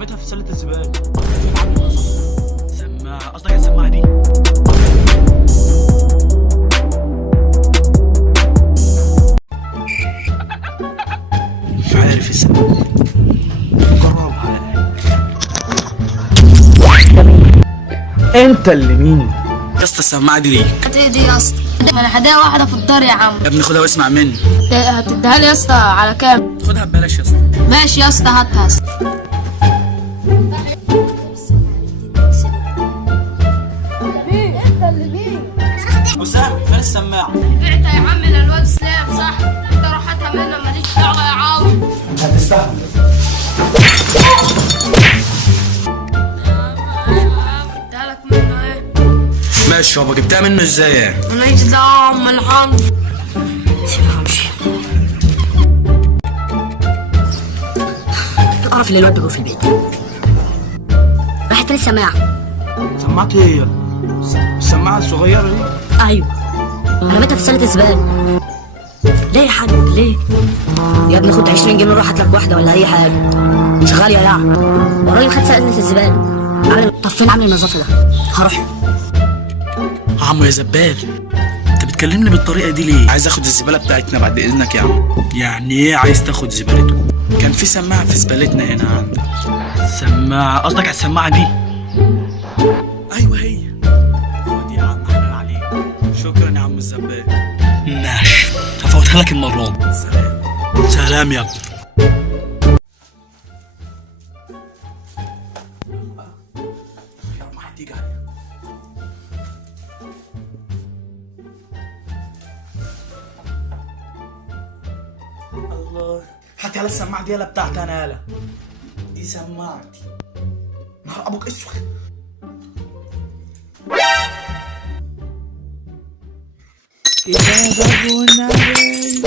رميتها في سلة الزبالة. سماعة قصدك على السماعة دي؟ مش عارف السماعة. جربها. انت اللي مين؟ يا اسطى السماعة دي ليه؟ دي يا اسطى، انا هديها واحدة في الدار يا عم. يا ابني خدها واسمع مني. هتديها لي يا اسطى على كام؟ خدها ببلاش يا اسطى. ماشي يا اسطى، هاتها يا اسطى. وسام فين السماعة؟ بعتها يا عم للواد سلام صاحبي، انت روح هاتها منه ماليش دعوة يا عاوي. هتستحمل. اديها لك منه ايه؟ ماشي يابا، جبتها منه ازاي يعني؟ ماليش دعوة من الحمد. القرف اللي الواد بيقول في البيت. راحت فين السماعة؟ سماعة ايه؟ السماعة الصغيرة دي؟ ايوه، رميتها في سلة الزبالة. ليه يا حاج ليه؟ يا ابني خد 20 جنيه وروح هات لك واحدة ولا أي حاجة، مش غالية يعني. والراجل خد سلة الزبالة. طب فين عامل النظافة ده؟ هروح. عمو يا زبال، انت بتكلمني بالطريقة دي ليه؟ عايز اخد الزبالة بتاعتنا بعد اذنك يا عم. يعني ايه عايز تاخد زبالته؟ كان في سماعة في زبالتنا هنا عندك. سماعة قصدك على السماعة دي؟ ايوه هي. خد يا عم حلال عليك. شكرا يا عم الزبال. ماشي، هفوتها لك المرة دي. سلام. سلام يا ابني. يا ما حد يجي عليا. الله، هات يالا السماعة دي يالا بتاعتي انا يالا. دي سماعتي. نهار ابوك اسود. إذا ضربوا النبي